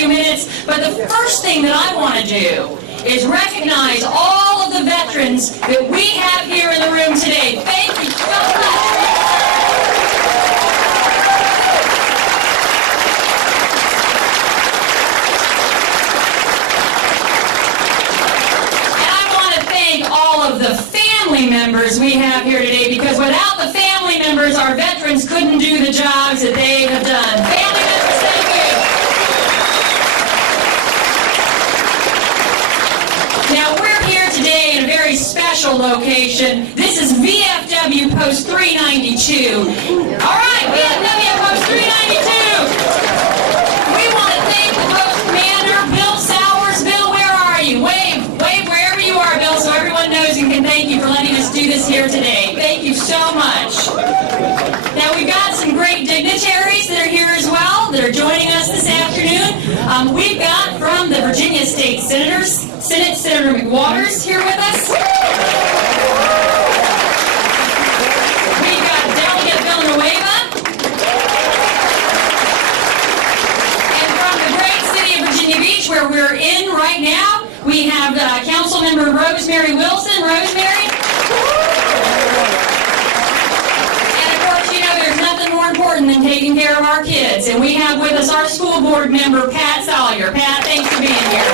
few minutes. But the first thing that I want to do is recognize all of the veterans that we have here in the room today. Thank you so much. All of the family members we have here today, because without the family members, our veterans couldn't do the jobs that they have done. Family members, thank you. Now, we're here today in a very special location. This is VFW Post 392. All right, VFW Post 392. We want to thank the Post Commander, Bill Sowers. Bill, where are you? Wave wherever you are, Bill, so everyone knows and can thank you for letting us do this here today. Thank you so much. Now, we've got some great dignitaries that are here as well, that are joining us this afternoon. We've got from the Virginia State Senate, Senator McWaters here with us. We've got Delegate Villanueva. And from the great city of Virginia Beach, where we're in right now, we have Councilmember Rosemary Wilson. Rosemary. And of course, you know, there's nothing more important than taking care of our kids. And we have with us our school board member, Pat Salyer. Pat, thanks for being here.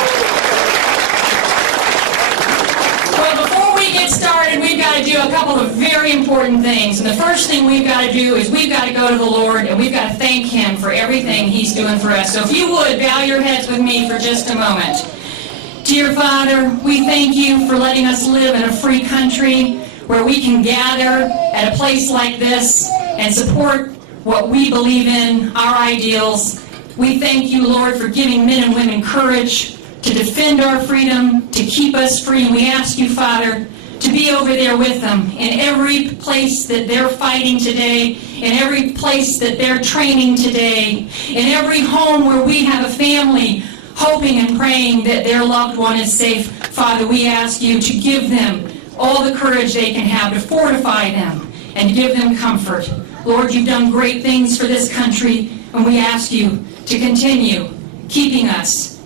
Well, before we get started, we've got to do a couple of very important things. And the first thing we've got to do is we've got to go to the Lord and we've got to thank Him for everything He's doing for us. So if you would, bow your heads with me for just a moment. Dear Father, we thank you for letting us live in a free country where we can gather at a place like this and support what we believe in, our ideals. We thank you, Lord, for giving men and women courage to defend our freedom, to keep us free. And we ask you, Father, to be over there with them in every place that they're fighting today, in every place that they're training today, in every home where we have a family hoping and praying that their loved one is safe. Father, we ask you to give them all the courage they can have, to fortify them and give them comfort. Lord, you've done great things for this country, and we ask you to continue keeping us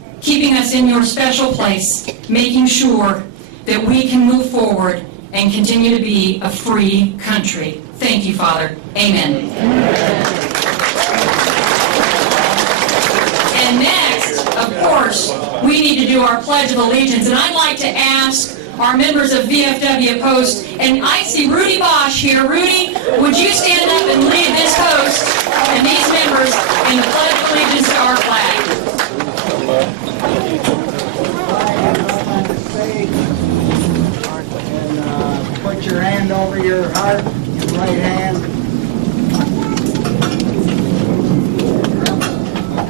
in your special place, making sure that we can move forward and continue to be a free country. Thank you, Father. Amen. And next, of course, we need to do our Pledge of Allegiance. And I'd like to ask our members of VFW Post, and I see Rudy Bosch here. Rudy, would you stand up and lead this host and these members in the Pledge of Allegiance to our flag? And put your hand over your heart, your right hand.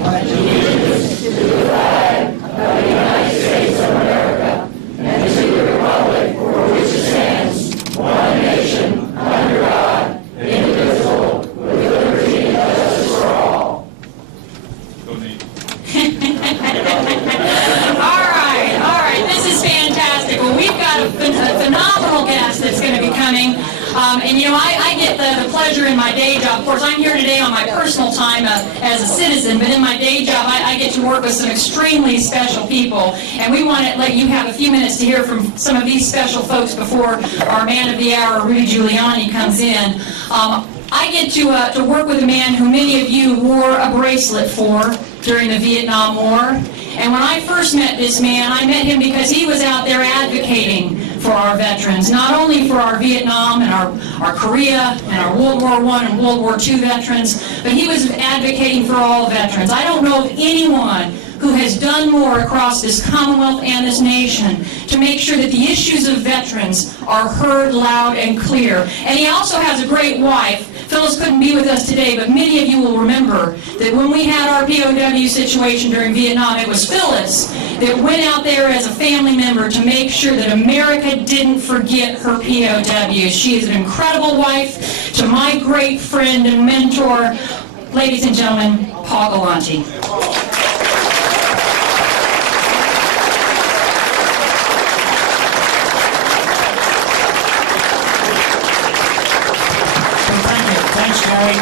Pledge allegiance to the flag of the United States of America and to the republic for which it stands, one nation, under God, indivisible, with liberty and justice for all. All right, this is fantastic. Well, we've got a phenomenal guest that's going to be coming. And you know, I get the pleasure in my day job. Of course, I'm here today on my personal time as a citizen, but in my day job, I get to work with some extremely special people. And we want to let you have a few minutes to hear from some of these special folks before our man of the hour, Rudy Giuliani, comes in. I get to work with a man who many of you wore a bracelet for during the Vietnam War. And when I first met this man, I met him because he was out there advocating for our veterans, not only for our Vietnam and our Korea and our World War I and World War II veterans, but he was advocating for all veterans. I don't know of anyone who has done more across this Commonwealth and this nation to make sure that the issues of veterans are heard loud and clear. And he also has a great wife. Phyllis couldn't be with us today, but many of you will remember that when we had our POW situation during Vietnam, it was Phyllis that went out there as a family member to make sure that America didn't forget her POWs. She is an incredible wife to my great friend and mentor, ladies and gentlemen, Paul Galante. Thanks, Jerry.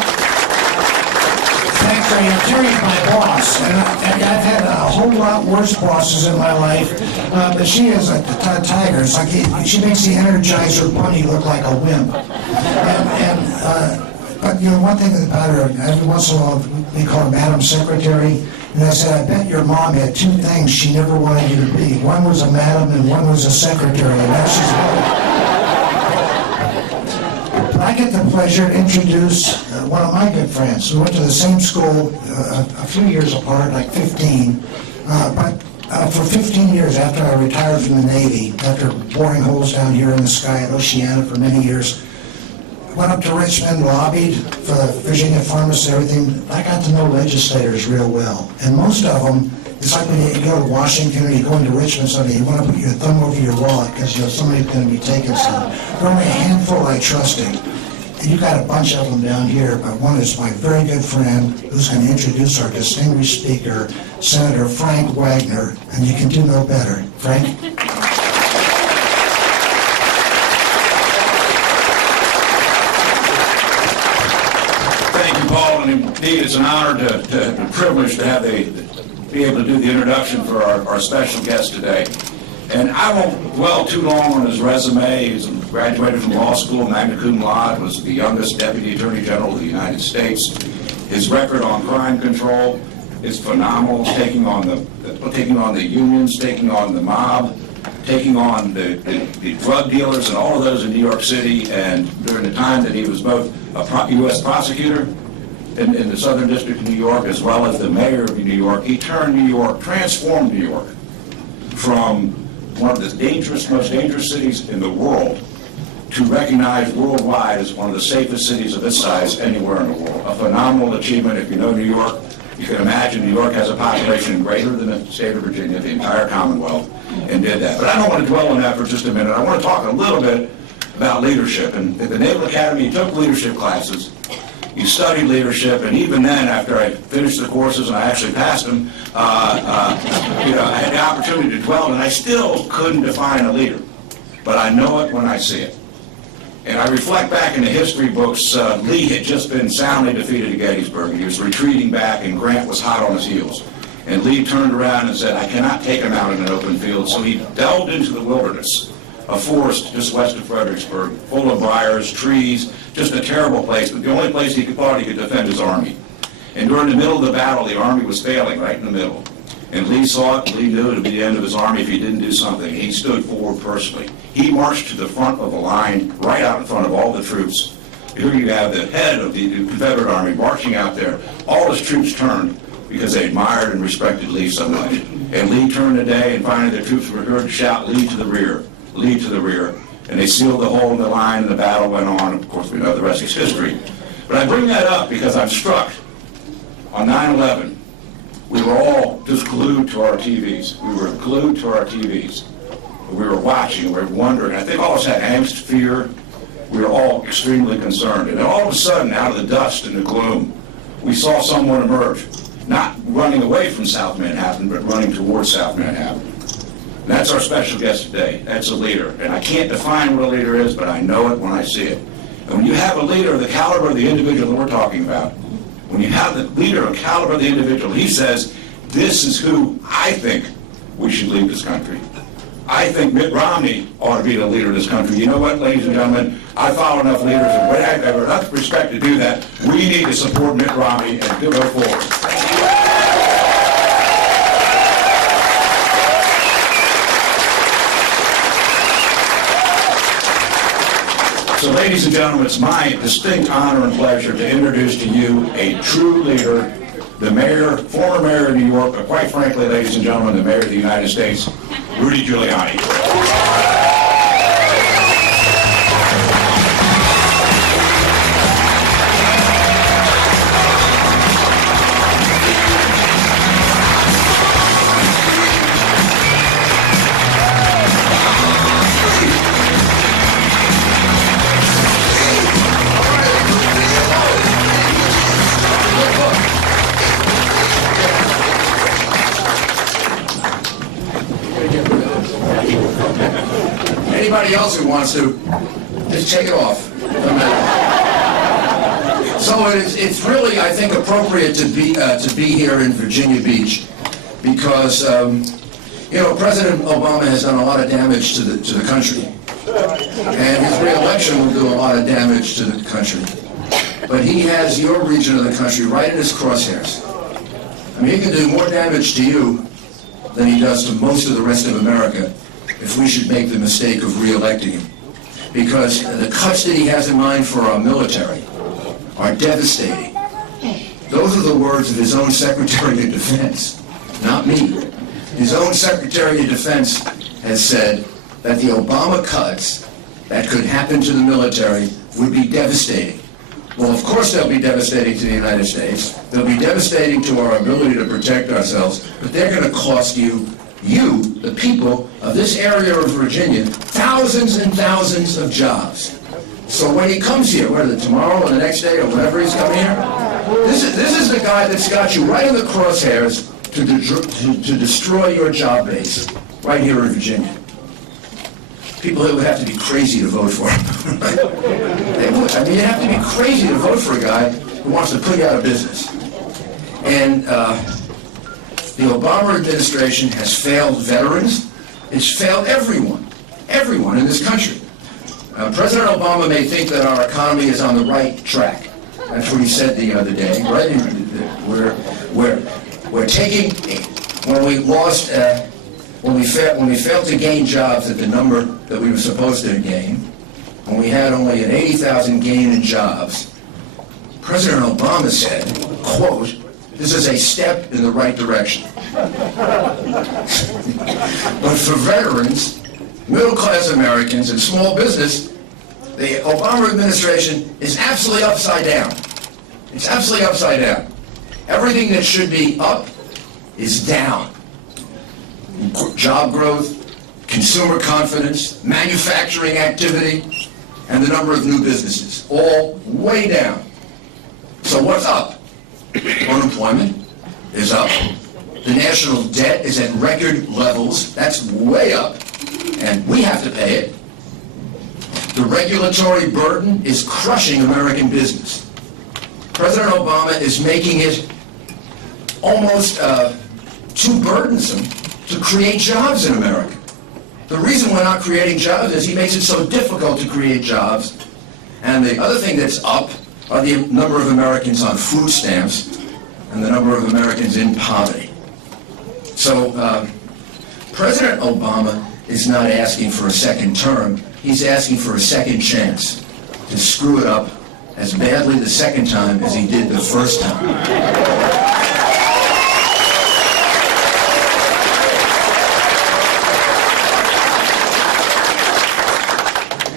Thanks, Jerry. Terry's my boss, and I've had a whole lot worse bosses in my life, but she is a tiger. It's like she makes the Energizer Bunny look like a wimp. But you know, one thing about her, every once in a while we call her Madam Secretary, and I said, I bet your mom had two things she never wanted you to be. One was a madam and one was a secretary, and now she's both. I get the pleasure to introduce one of my good friends. We went to the same school a few years apart, like 15, but for 15 years after I retired from the Navy, after boring holes down here in the sky at Oceana for many years, went up to Richmond, lobbied for the Virginia pharmacists and everything. I got to know legislators real well. And most of them, it's like when you go to Washington or you go into Richmond Sunday, you want to put your thumb over your wallet because you know somebody's going to be taking stuff. There are only a handful I trusted. And you got a bunch of them down here, but one is my very good friend who's going to introduce our distinguished speaker, Senator Frank Wagner, and you can do no better. Frank? Paul, and indeed it's an honor to privilege to have be able to do the introduction for our special guest today. And I won't dwell too long on his resume. He's graduated from law school, magna cum laude, was the youngest Deputy Attorney General of the United States. His record on crime control is phenomenal, taking on the unions, taking on the mob, taking on the drug dealers and all of those in New York City. And during the time that he was both a U.S. prosecutor in the Southern District of New York, as well as the mayor of New York, he transformed New York from one of the most dangerous cities in the world to recognized worldwide as one of the safest cities of its size anywhere in the world. A phenomenal achievement. If you know New York, you can imagine New York has a population greater than the state of Virginia, the entire Commonwealth, and did that. But I don't want to dwell on that for just a minute. I want to talk a little bit about leadership. And at the Naval Academy, he took leadership classes. He studied leadership, and even then, after I finished the courses and I actually passed them, I had the opportunity to dwell, and I still couldn't define a leader. But I know it when I see it. And I reflect back in the history books, Lee had just been soundly defeated at Gettysburg. He was retreating back, and Grant was hot on his heels. And Lee turned around and said, I cannot take him out in an open field. So he delved into the wilderness, a forest just west of Fredericksburg, full of briars, trees, just a terrible place, but the only place he thought he could defend his army. And during the middle of the battle, the army was failing right in the middle. And Lee saw it. Lee knew it would be the end of his army if he didn't do something. He stood forward personally. He marched to the front of the line, right out in front of all the troops. Here you have the head of the Confederate Army marching out there. All his troops turned because they admired and respected Lee so much. And Lee turned today, and finally the troops were heard to shout, Lee to the rear, Lee to the rear. And they sealed the hole in the line, and the battle went on. Of course, we know the rest is history. But I bring that up because I'm struck. On 9/11, we were all just glued to our TVs. We were glued to our TVs. We were watching, we were wondering. I think all of us had angst, fear. We were all extremely concerned. And then all of a sudden, out of the dust and the gloom, we saw someone emerge. Not running away from South Manhattan, but running towards South Manhattan. And that's our special guest today. That's a leader. And I can't define what a leader is, but I know it when I see it. And when you have a leader of the caliber of the individual that we're talking about, when you have the leader of the caliber of the individual, he says, this is who I think we should lead this country. I think Mitt Romney ought to be the leader of this country. You know what, ladies and gentlemen? I follow enough leaders and I have enough respect to do that. We need to support Mitt Romney and go forward. So, ladies and gentlemen, it's my distinct honor and pleasure to introduce to you a true leader, the mayor, former mayor of New York, but quite frankly, ladies and gentlemen, the mayor of the United States, Rudy Giuliani. Anybody else who wants to, just take it off. So So it's really, I think, appropriate to be here in Virginia Beach because, President Obama has done a lot of damage to the country. And his re-election will do a lot of damage to the country. But he has your region of the country right in his crosshairs. I mean, he can do more damage to you than he does to most of the rest of America if we should make the mistake of re-electing him. Because the cuts that he has in mind for our military are devastating. Those are the words of his own Secretary of Defense, not me. His own Secretary of Defense has said that the Obama cuts that could happen to the military would be devastating. Well, of course they'll be devastating to the United States. They'll be devastating to our ability to protect ourselves, but they're going to cost you, the people of this area of Virginia, thousands and thousands of jobs. So when he comes here, whether tomorrow or the next day or whenever he's coming here, this is the guy that's got you right in the crosshairs to destroy your job base right here in Virginia. People that would have to be crazy to vote for him. They would. I mean, you'd have to be crazy to vote for a guy who wants to put you out of business. And the Obama administration has failed veterans. It's failed everyone in this country. President Obama may think that our economy is on the right track. That's what he said the other day, right? We're taking, when we failed to gain jobs at the number that we were supposed to gain, when we had only an 80,000 gain in jobs, President Obama said, quote, "This is a step in the right direction." But for veterans, middle-class Americans, and small business, the Obama administration is absolutely upside down. It's absolutely upside down. Everything that should be up is down. Job growth, consumer confidence, manufacturing activity, and the number of new businesses, all way down. So what's up? Unemployment is up. The national debt is at record levels. That's way up, and we have to pay it. The regulatory burden is crushing American business. President Obama is making it almost too burdensome to create jobs in America. The reason we're not creating jobs is he makes it so difficult to create jobs. And the other thing that's up are the number of Americans on food stamps and the number of Americans in poverty. So President Obama is not asking for a second term. He's asking for a second chance to screw it up as badly the second time as he did the first time.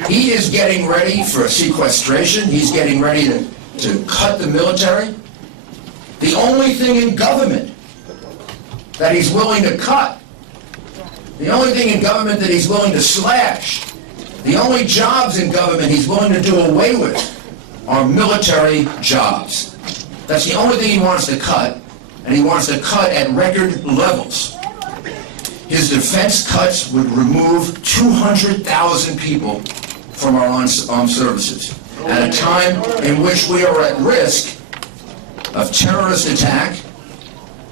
He is getting ready for sequestration. He's getting ready to cut the military. The only thing in government that he's willing to cut, the only thing in government that he's willing to slash, the only jobs in government he's willing to do away with are military jobs. That's the only thing he wants to cut, and he wants to cut at record levels. His defense cuts would remove 200,000 people from our armed services at a time in which we are at risk of terrorist attack,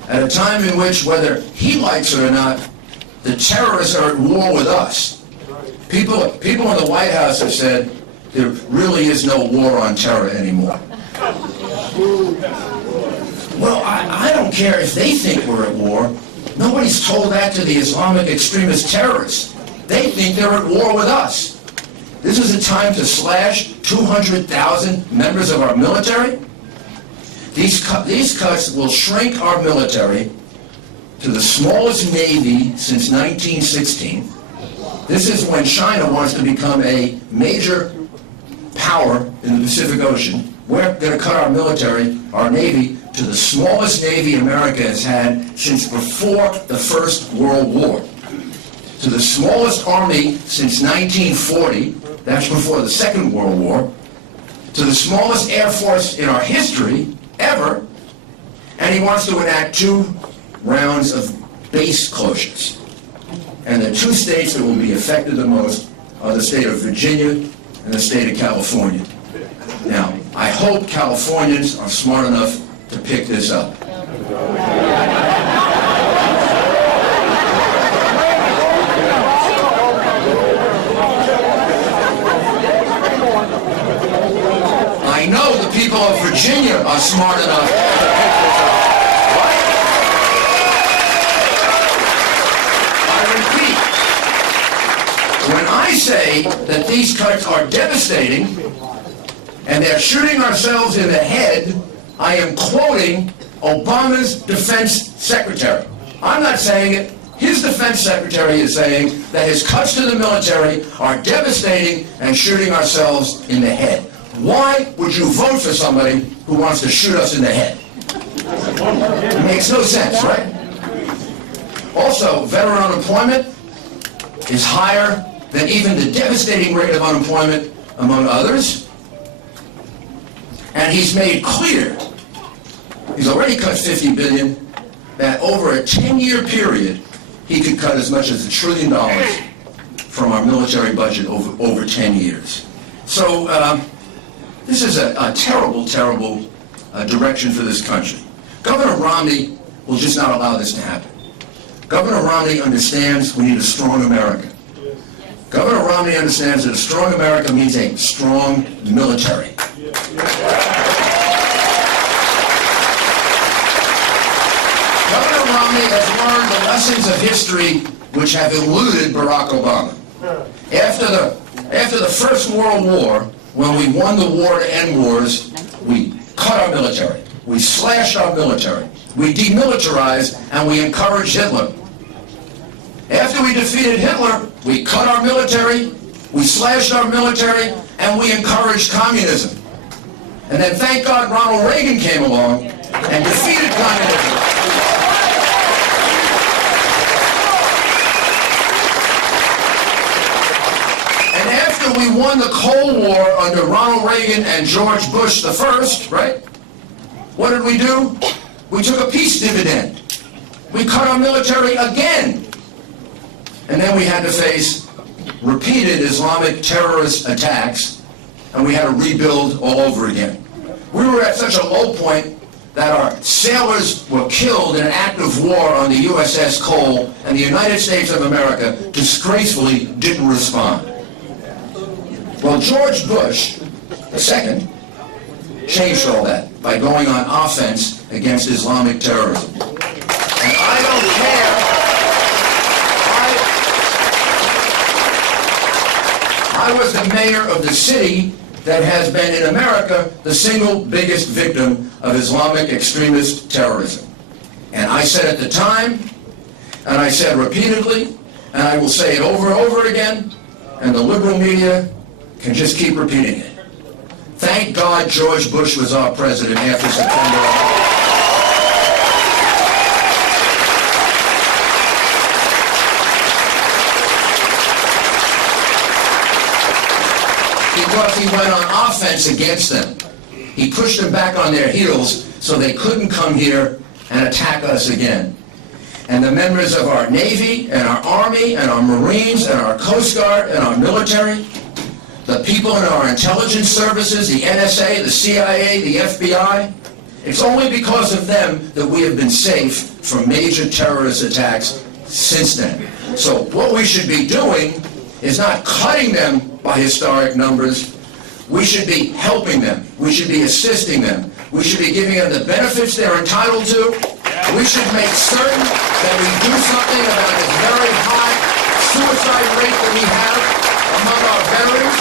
at a time in which, whether he likes it or not, the terrorists are at war with us. People in the White House have said there really is no war on terror anymore. Well, I don't care if they think we're at war. Nobody's told that to the Islamic extremist terrorists. They think they're at war with us. This is a time to slash 200,000 members of our military. These cuts will shrink our military to the smallest navy since 1916. This is when China wants to become a major power in the Pacific Ocean. We're going to cut our military, our navy, to the smallest navy America has had since before the First World War. To the smallest army since 1940, that's before the Second World War, to the smallest air force in our history ever, and he wants to enact 2 rounds of base closures. And the 2 states that will be affected the most are the state of Virginia and the state of California. Now, I hope Californians are smart enough to pick this up. I know the people of Virginia are smart enough to pick this up. Right? I repeat, when I say that these cuts are devastating and they're shooting ourselves in the head, I am quoting Obama's defense secretary. I'm not saying it. His defense secretary is saying that his cuts to the military are devastating and shooting ourselves in the head. Why would you vote for somebody who wants to shoot us in the head? It makes no sense, right? Also, veteran unemployment is higher than even the devastating rate of unemployment among others. And he's made clear, he's already cut $50 billion, that over a 10-year period, he could cut as much as $1 trillion from our military budget over 10 years. So this is a terrible, terrible direction for this country. Governor Romney will just not allow this to happen. Governor Romney understands we need a strong America. Governor Romney understands that a strong America means a strong military. Governor Romney has learned the lessons of history which have eluded Barack Obama. After the First World War, when we won the war to end wars, we cut our military. We slashed our military. We demilitarized and we encouraged Hitler. After we defeated Hitler, we cut our military, we slashed our military, and we encouraged communism. And then thank God Ronald Reagan came along and defeated communism. And after we won the Cold War under Ronald Reagan and George Bush the first, right? What did we do? We took a peace dividend. We cut our military again. And then we had to face repeated Islamic terrorist attacks, and we had to rebuild all over again. We were at such a low point that our sailors were killed in an act of war on the USS Cole, and the United States of America disgracefully didn't respond. Well, George Bush II changed all that by going on offense against Islamic terrorism. And I don't care. I was the mayor of the city that has been in America the single biggest victim of Islamic extremist terrorism. And I said at the time, and I said repeatedly, and I will say it over and over again, and the liberal media can just keep repeating it. Thank God George Bush was our president after September 11th. Because he went on offense against them. He pushed them back on their heels so they couldn't come here and attack us again. And the members of our Navy and our Army and our Marines and our Coast Guard and our military, the people in our intelligence services, the NSA, the CIA, the FBI, it's only because of them that we have been safe from major terrorist attacks since then. So what we should be doing is not cutting them by historic numbers. We should be helping them. We should be assisting them. We should be giving them the benefits they're entitled to. We should make certain that we do something about this very high suicide rate that we have among our veterans.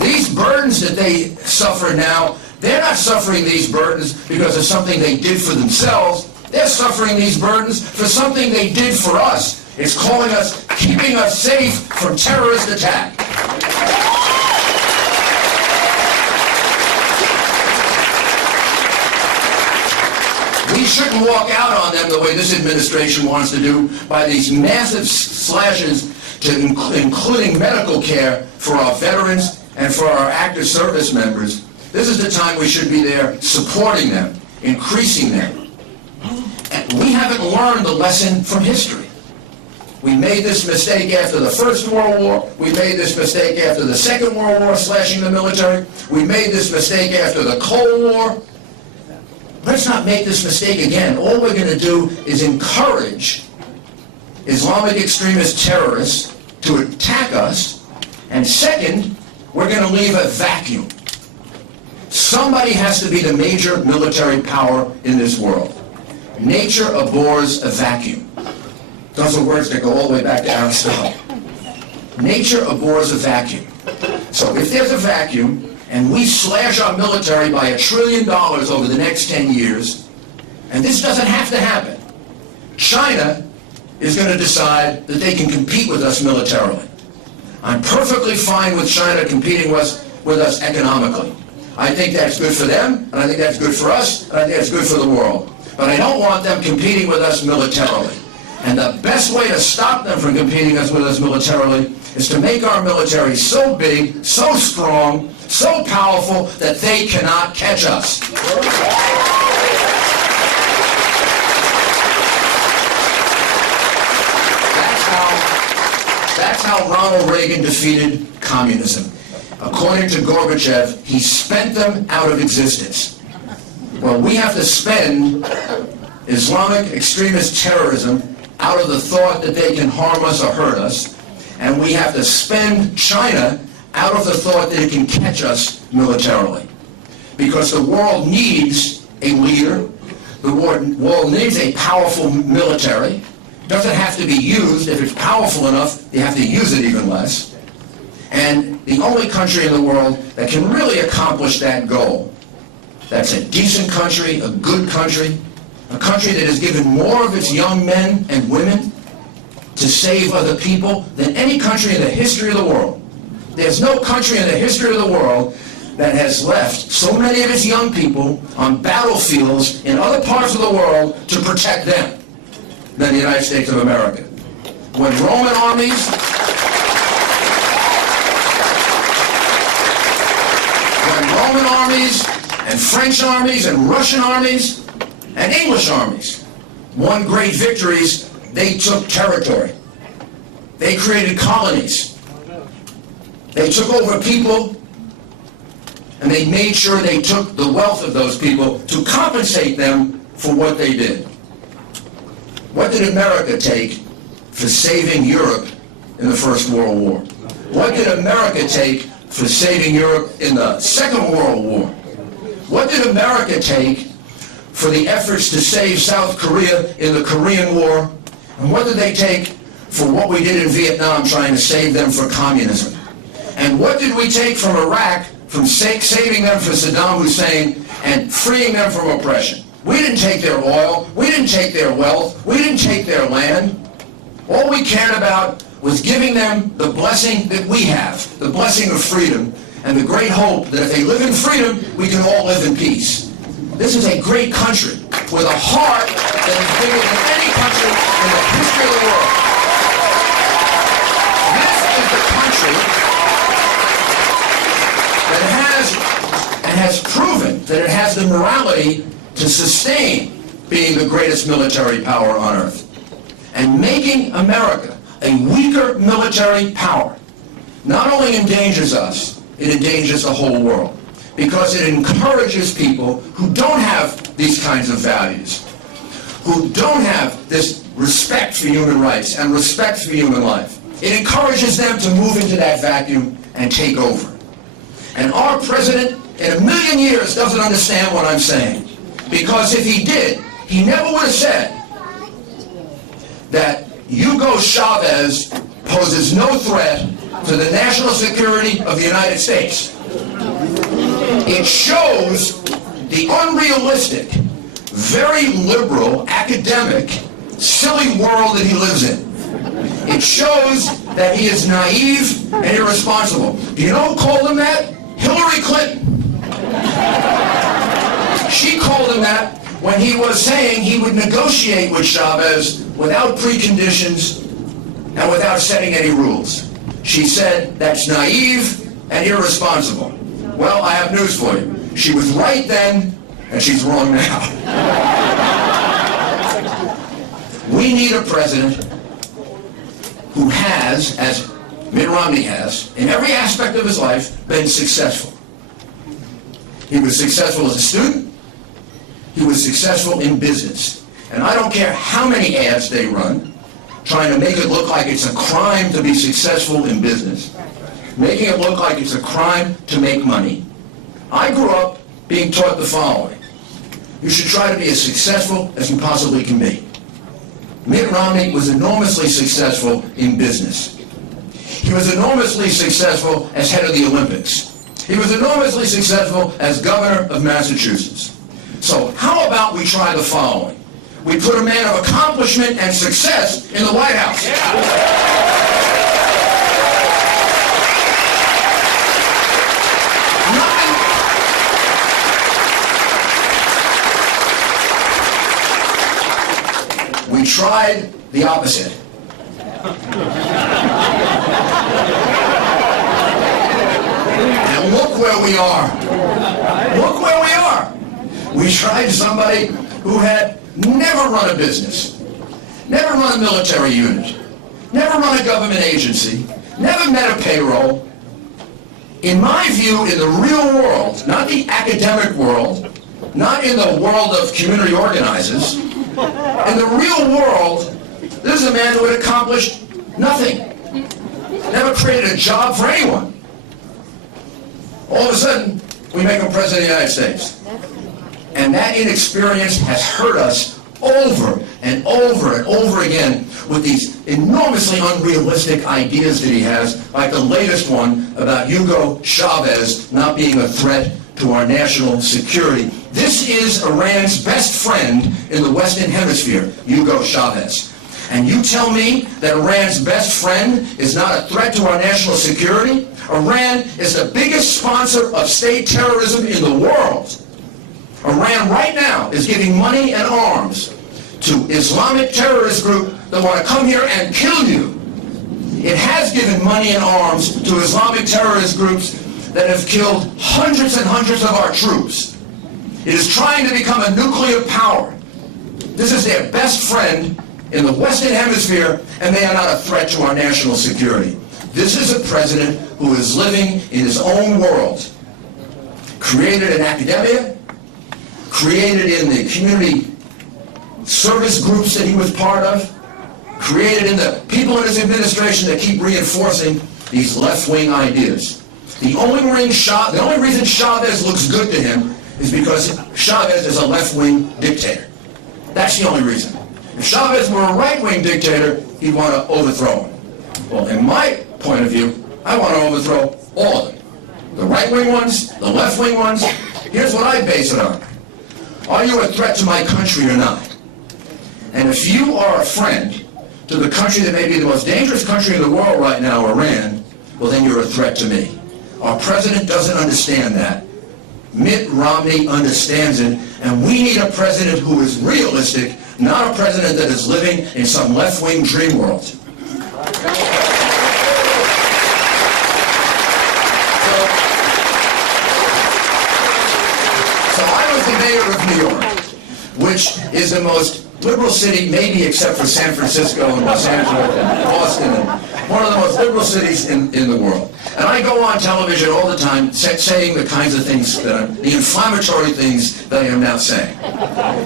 These burdens that they suffer now, they're not suffering these burdens because of something they did for themselves. They're suffering these burdens for something they did for us. It's calling us, keeping us safe from terrorist attack. We shouldn't walk out on them the way this administration wants to do by these massive slashes to including medical care for our veterans and for our active service members. This is the time we should be there supporting them, increasing them. And we haven't learned the lesson from history. We made this mistake after the First World War. We made this mistake after the Second World War, slashing the military. We made this mistake after the Cold War. Let's not make this mistake again. All we're going to do is encourage Islamic extremist terrorists to attack us. And second, we're going to leave a vacuum. Somebody has to be the major military power in this world. Nature abhors a vacuum. Those are words that go all the way back to Aristotle. Nature abhors a vacuum. So if there's a vacuum, and we slash our military by $1 trillion over the next 10 years, and this doesn't have to happen, China is going to decide that they can compete with us militarily. I'm perfectly fine with China competing with us economically. I think that's good for them, and I think that's good for us, and I think that's good for the world. But I don't want them competing with us militarily. And the best way to stop them from competing with us militarily is to make our military so big, so strong, so powerful that they cannot catch us. That's how Ronald Reagan defeated communism. According to Gorbachev, he spent them out of existence. Well, we have to spend Islamic extremist terrorism out of the thought that they can harm us or hurt us, and we have to spend China out of the thought that it can catch us militarily. Because the world needs a leader, the world needs a powerful military. It doesn't have to be used. If it's powerful enough, you have to use it even less. And the only country in the world that can really accomplish that goal, that's a decent country, a good country, a country that has given more of its young men and women to save other people than any country in the history of the world. There's no country in the history of the world that has left so many of its young people on battlefields in other parts of the world to protect them than the United States of America. When Roman armies and French armies and Russian armies and English armies won great victories, they took territory. They created colonies. They took over people, and they made sure they took the wealth of those people to compensate them for what they did. What did America take for saving Europe in the First World War? What did America take for saving Europe in the Second World War? What did America take for the efforts to save South Korea in the Korean War? And what did they take for what we did in Vietnam trying to save them for communism? And what did we take from Iraq from saving them from Saddam Hussein and freeing them from oppression? We didn't take their oil, we didn't take their wealth, we didn't take their land. All we cared about was giving them the blessing that we have, the blessing of freedom, and the great hope that if they live in freedom, we can all live in peace. This is a great country with a heart that is bigger than any country in the history of the world. This is the country that has proven that it has the morality to sustain being the greatest military power on earth. And making America a weaker military power not only endangers us, it endangers the whole world. Because it encourages people who don't have these kinds of values, who don't have this respect for human rights and respect for human life. It encourages them to move into that vacuum and take over. And our president, in a million years, doesn't understand what I'm saying. Because if he did, he never would have said that Hugo Chavez poses no threat to the national security of the United States. It shows the unrealistic, very liberal, academic, silly world that he lives in. It shows that he is naive and irresponsible. Do you know who called him that? Hillary Clinton. She called him that when he was saying he would negotiate with Chavez without preconditions and without setting any rules. She said that's naive and irresponsible. Well, I have news for you. She was right then, and she's wrong now. We need a president who has, as Mitt Romney has, in every aspect of his life, been successful. He was successful as a student. He was successful in business. And I don't care how many ads they run, trying to make it look like it's a crime to be successful in business, making it look like it's a crime to make money. I grew up being taught the following: you should try to be as successful as you possibly can be. Mitt Romney was enormously successful in business. He was enormously successful as head of the Olympics. He was enormously successful as governor of Massachusetts. So how about we try the following? We put a man of accomplishment and success in the White House. We tried the opposite. And look where we are. Look where we are. We tried somebody who had never run a business, never run a military unit, never run a government agency, never met a payroll. In my view, in the real world, not the academic world, not in the world of community organizers, in the real world, this is a man who had accomplished nothing, never created a job for anyone. All of a sudden, we make him president of the United States. And that inexperience has hurt us over and over and over again with these enormously unrealistic ideas that he has, like the latest one about Hugo Chavez not being a threat to our national security. This is Iran's best friend in the Western Hemisphere, Hugo Chavez. And you tell me that Iran's best friend is not a threat to our national security? Iran is the biggest sponsor of state terrorism in the world. Iran right now is giving money and arms to Islamic terrorist groups that want to come here and kill you. It has given money and arms to Islamic terrorist groups that have killed hundreds and hundreds of our troops. It is trying to become a nuclear power. This is their best friend in the Western Hemisphere, and they are not a threat to our national security. This is a president who is living in his own world, created in academia, created in the community service groups that he was part of, created in the people in his administration that keep reinforcing these left-wing ideas. The only reason Chavez looks good to him is because Chavez is a left-wing dictator. That's the only reason. If Chavez were a right-wing dictator, he'd want to overthrow him. Well, in my point of view, I want to overthrow all of them. The right-wing ones, the left-wing ones. Here's what I base it on. Are you a threat to my country or not? And if you are a friend to the country that may be the most dangerous country in the world right now, Iran, well, then you're a threat to me. Our president doesn't understand that. Mitt Romney understands it, and we need a president who is realistic, not a president that is living in some left-wing dream world. So I was the mayor of New York, which is the most liberal city, maybe except for San Francisco and Los Angeles and Boston, and one of the most liberal cities in the world. And I go on television all the time saying the kinds of things the inflammatory things that I am now saying.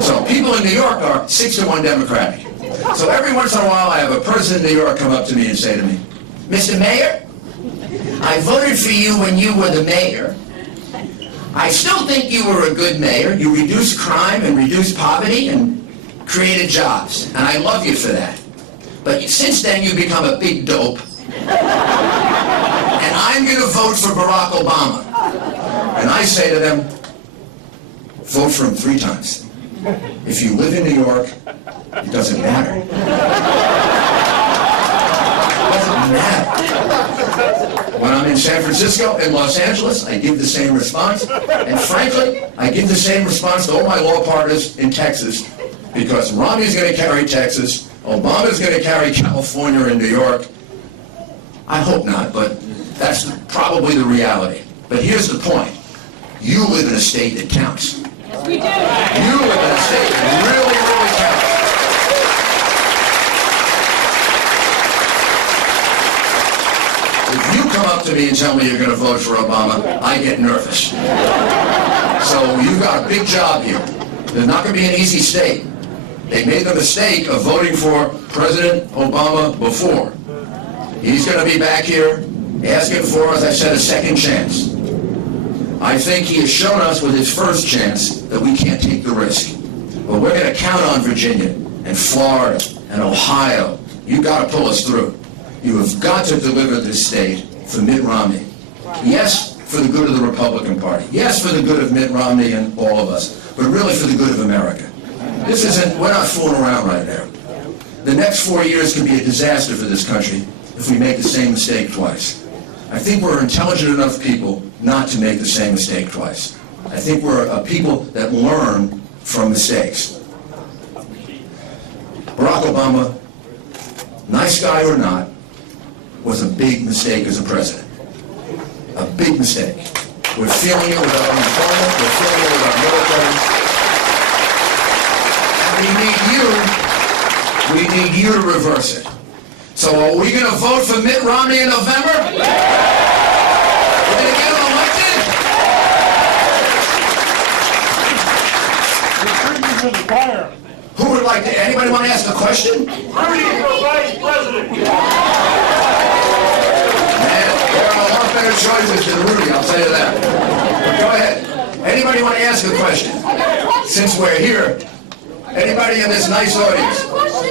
So people in New York are 6-1 Democratic. So every once in a while I have a person in New York come up to me and say to me, Mr. Mayor, I voted for you when you were the mayor. I still think you were a good mayor. You reduced crime and reduced poverty and created jobs. And I love you for that. But since then you've become a big dope. And I'm going to vote for Barack Obama. And I say to them, vote for him 3 times. If you live in New York, it doesn't matter. It doesn't matter. When I'm in San Francisco and Los Angeles, I give the same response. And frankly, I give the same response to all my law partners in Texas, because Romney's going to carry Texas, Obama's going to carry California and New York. I hope not, but that's probably the reality. But here's the point. You live in a state that counts. Yes, we do. You live in a state that really, really counts. out to me and tell me you're going to vote for Obama, I get nervous. So you've got a big job here. There's not going to be an easy state. They made the mistake of voting for President Obama before. He's going to be back here asking for, as I said, a second chance. I think he has shown us with his first chance that we can't take the risk. But we're going to count on Virginia and Florida and Ohio. You've got to pull us through. You have got to deliver this state for Mitt Romney. Yes, for the good of the Republican Party. Yes, for the good of Mitt Romney and all of us. But really for the good of America. This isn't, we're not fooling around right now. The next 4 years can be a disaster for this country if we make the same mistake twice. I think we're intelligent enough people not to make the same mistake twice. I think we're a people that learn from mistakes. Barack Obama, nice guy or not, was a big mistake as a president. A big mistake. We're feeling it with our unemployment, we're feeling it with our military. We need you to reverse it. So are we going to vote for Mitt Romney in November? We're going to get him elected? Who would like to, anybody want to ask a question? Rudy for Vice President. Man, there are a lot better choices than Rudy, I'll tell you that. Go ahead. Anybody want to ask a question? Since we're here, anybody in this nice audience?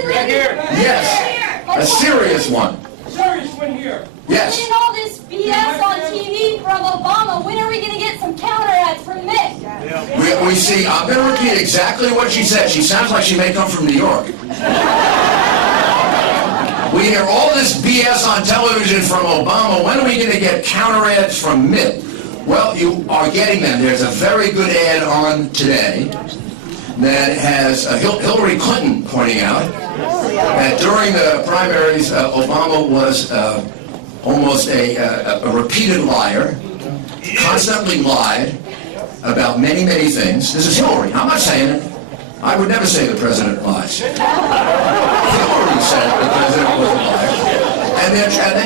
Right here. Yes. A serious one. Serious one here. Yes. Getting all this BS on TV from Obama. When are we going to get some counter ads from Mitt? We see, I'm going to repeat exactly what she said. She sounds like she may come from New York. We hear all this BS on television from Obama. When are we going to get counter ads from Mitt? Well, you are getting them. There's a very good ad on today that has Hillary Clinton pointing out that during the primaries, Obama was almost a repeated liar, constantly lied about many, many things. This is Hillary. I'm not saying it. I would never say the president lies. Hillary said the president was a liar.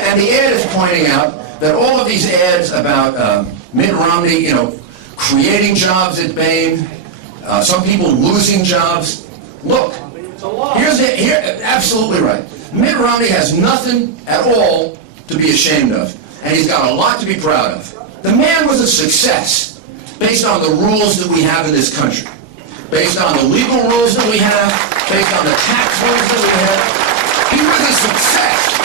And the ad is pointing out that all of these ads about Mitt Romney, creating jobs at Bain, some people losing jobs. Look, here, absolutely right. Mitt Romney has nothing at all to be ashamed of, and he's got a lot to be proud of. The man was a success based on the rules that we have in this country, based on the legal rules that we have, based on the tax rules that we have. He was a success.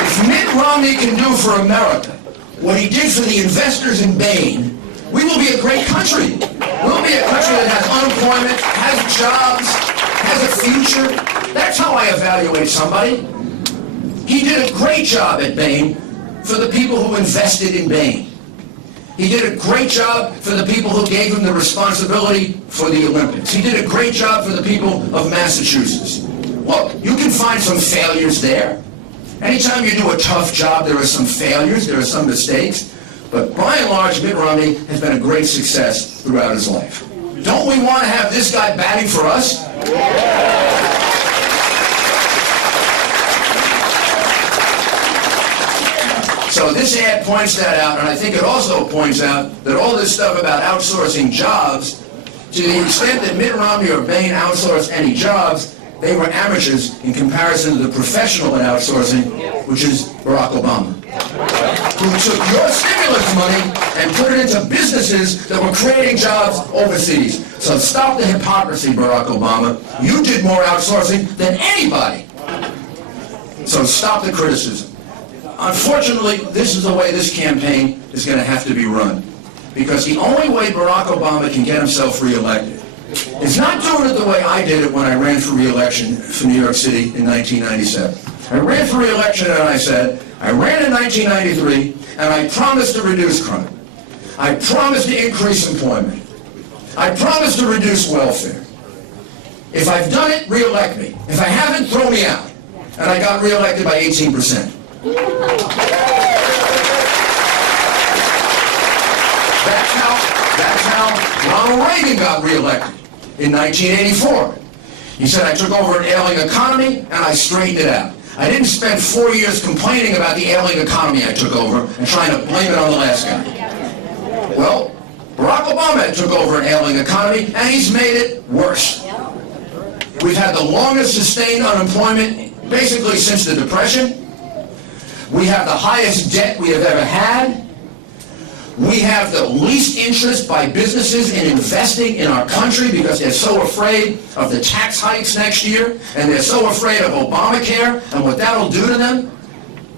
If Mitt Romney can do for America what he did for the investors in Bain, we will be a great country. We'll be a country that has unemployment, has jobs, has a future. That's how I evaluate somebody. He did a great job at Bain for the people who invested in Bain. He did a great job for the people who gave him the responsibility for the Olympics. He did a great job for the people of Massachusetts. Look, you can find some failures there. Anytime you do a tough job, there are some failures, there are some mistakes. But by and large, Mitt Romney has been a great success throughout his life. Don't we want to have this guy batting for us? So this ad points that out, and I think it also points out that all this stuff about outsourcing jobs, to the extent that Mitt Romney or Bain outsourced any jobs, they were amateurs in comparison to the professional in outsourcing, which is Barack Obama, who took your stimulus money and put it into businesses that were creating jobs overseas. So stop the hypocrisy, Barack Obama. You did more outsourcing than anybody. So stop the criticism. Unfortunately, this is the way this campaign is going to have to be run. Because the only way Barack Obama can get himself reelected is not doing it the way I did it when I ran for reelection for New York City in 1997. I ran for reelection and I said, I ran in 1993 and I promised to reduce crime. I promised to increase employment. I promised to reduce welfare. If I've done it, reelect me. If I haven't, throw me out. And I got reelected by 18%. That's how Ronald Reagan got reelected in 1984. He said, I took over an ailing economy and I straightened it out. I didn't spend 4 years complaining about the ailing economy I took over and trying to blame it on the last guy. Well, Barack Obama took over an ailing economy, and he's made it worse. We've had the longest sustained unemployment basically since the Depression. We have the highest debt we have ever had. We have the least interest by businesses in investing in our country because they're so afraid of the tax hikes next year, and they're so afraid of Obamacare and what that'll do to them.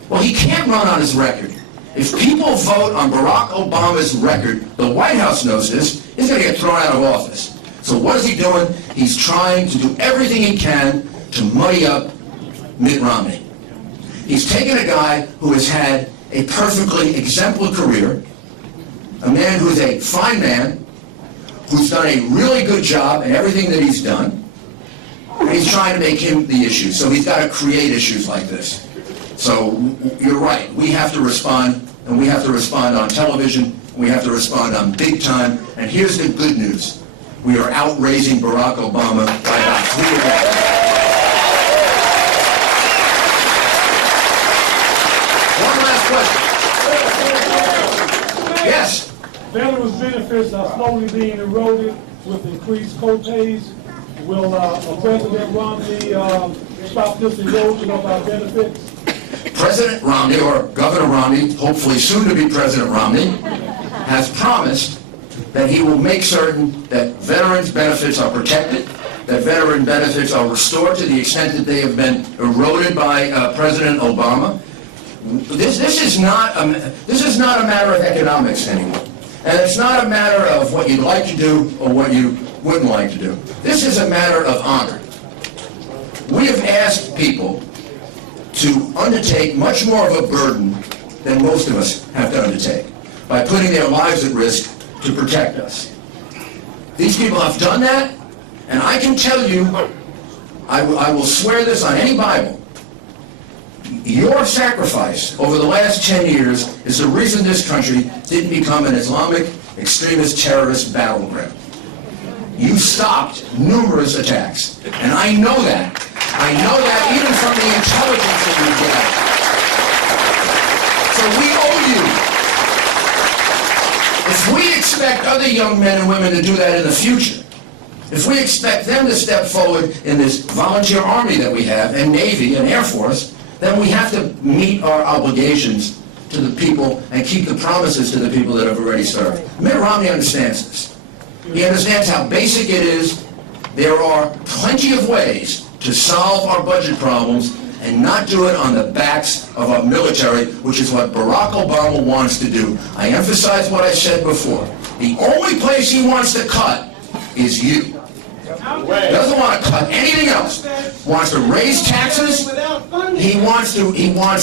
Well, he can't run on his record. If people vote on Barack Obama's record, the White House knows this, he's going to get thrown out of office. So what is he doing? He's trying to do everything he can to muddy up Mitt Romney. He's taken a guy who has had a perfectly exemplary career, a man who's a fine man, who's done a really good job in everything that he's done, and he's trying to make him the issue. So he's got to create issues like this. So you're right, we have to respond, and we have to respond on television, we have to respond on big time, and here's the good news. We are outraising Barack Obama by about 3 a day. One last question. Yes? Veterans benefits are slowly being eroded with increased co-pays. Will President Romney stop this erosion of our benefits? President Romney, or Governor Romney, hopefully soon to be President Romney, has promised that he will make certain that veterans' benefits are protected, that veteran benefits are restored to the extent that they have been eroded by President Obama. This is not a matter of economics anymore. And it's not a matter of what you'd like to do or what you wouldn't like to do. This is a matter of honor. We have asked people to undertake much more of a burden than most of us have to undertake by putting their lives at risk to protect us. These people have done that, and I can tell you, I will swear this on any Bible, your sacrifice over the last 10 years is the reason this country didn't become an Islamic extremist terrorist battleground. You stopped numerous attacks, and I know that. I know that even from the intelligence that you get. So we owe you. If we expect other young men and women to do that in the future, if we expect them to step forward in this volunteer army that we have, and Navy and Air Force, then we have to meet our obligations to the people and keep the promises to the people that have already served. Mitt Romney understands this. He understands how basic it is. There are plenty of ways to solve our budget problems and not do it on the backs of our military, which is what Barack Obama wants to do. I emphasize what I said before. The only place he wants to cut is you. He doesn't want to cut anything else. He wants to raise taxes. He wants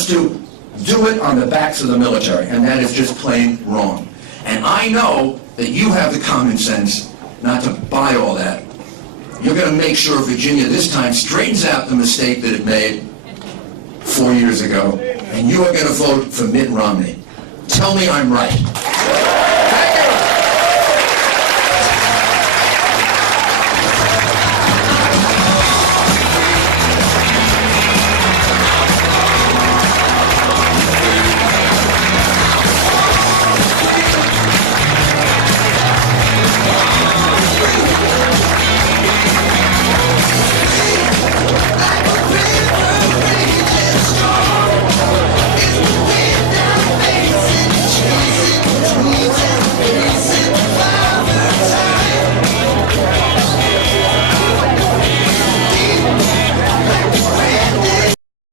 to do it on the backs of the military, and that is just plain wrong. And I know that you have the common sense not to buy all that. You're going to make sure Virginia this time straightens out the mistake that it made 4 years ago, and you are going to vote for Mitt Romney. Tell me I'm right.